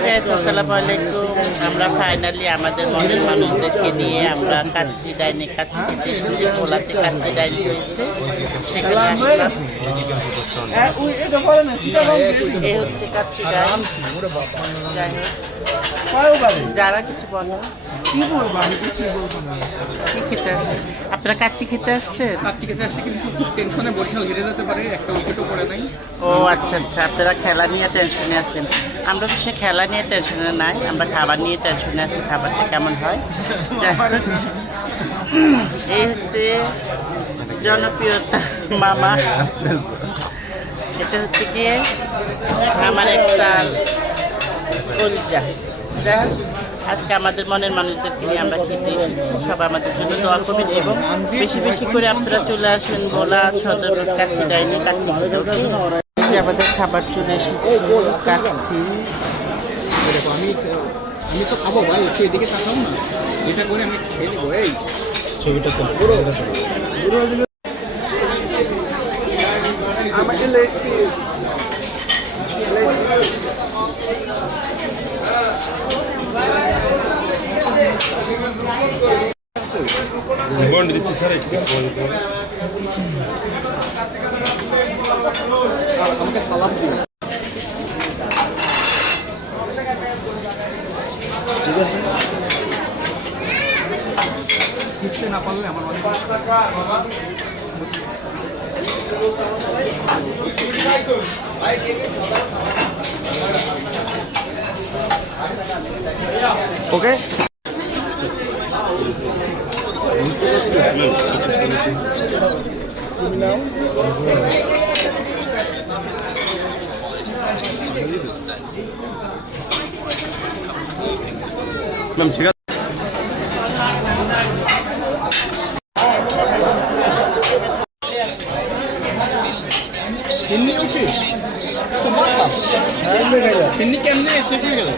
আসসালামু আলাইকুম। আমরা ফাইনালি আমাদের মনের মানুষদেরকে নিয়ে আমরা কাচ্চি ডাইনে কাচ্চি খেতে ভোলাতে কাচ্চি ডাইনি হয়েছে সেখানে আসলাম। এই হচ্ছে কাচ্চি ডাইন। যাই হোক, যারা কিছু বলো কি বলবো, আমি কিছু বলবো না। কি খেতে আসছে? আপনারা কাচ্চি খেতে আসছেন? কাচ্চি খেতে আসছে, কিন্তু টেনশনে বরিশাল হেরে যেতে পারে, একটা উইকেটও পড়ে নাই। ও আচ্ছা আচ্ছা, আপনারা খেলা নিয়ে টেনশনে আছেন। আমরা তো সে খেলা নিয়ে টেনশনে নাই, আমরা খাবার নিয়ে টেনশনে আছি, খাবারটা কেমন হয়। এই হচ্ছে জনপ্রিয়তা মামা। এটা হচ্ছে কি আমার একটা কলিজা। যা আজকে আমাদের মনের মানুষদেরকে নিয়ে আমরা খেতে এসেছি। সবাই আমাদের জন্য দোয়া করবেন এবং বেশি বেশি করে আপনারা চলে আসবেন ভোলা সদর কাচ্চি ডাইনি কাচ্চি খেতে। এই যে আমাদের খাবার চলে এসেছে কাচ্চি। আমি তো খাবো ভাই, একটু এদিকে তাকাও না, এটা করে আমি খেয়ে নেবো। এই ছবিটা তো আমাকে বন্ড দিচ্ছি স্যার একটু আমাকে সালাদ দিন। ঠিক আছে, শিখতে না পারলে আমার অনেক ওকে। ম্যাম ঠিক আছে। তিন্নি উচিত তোমার তিন্নি কেমনে শেষ হয়ে গেল?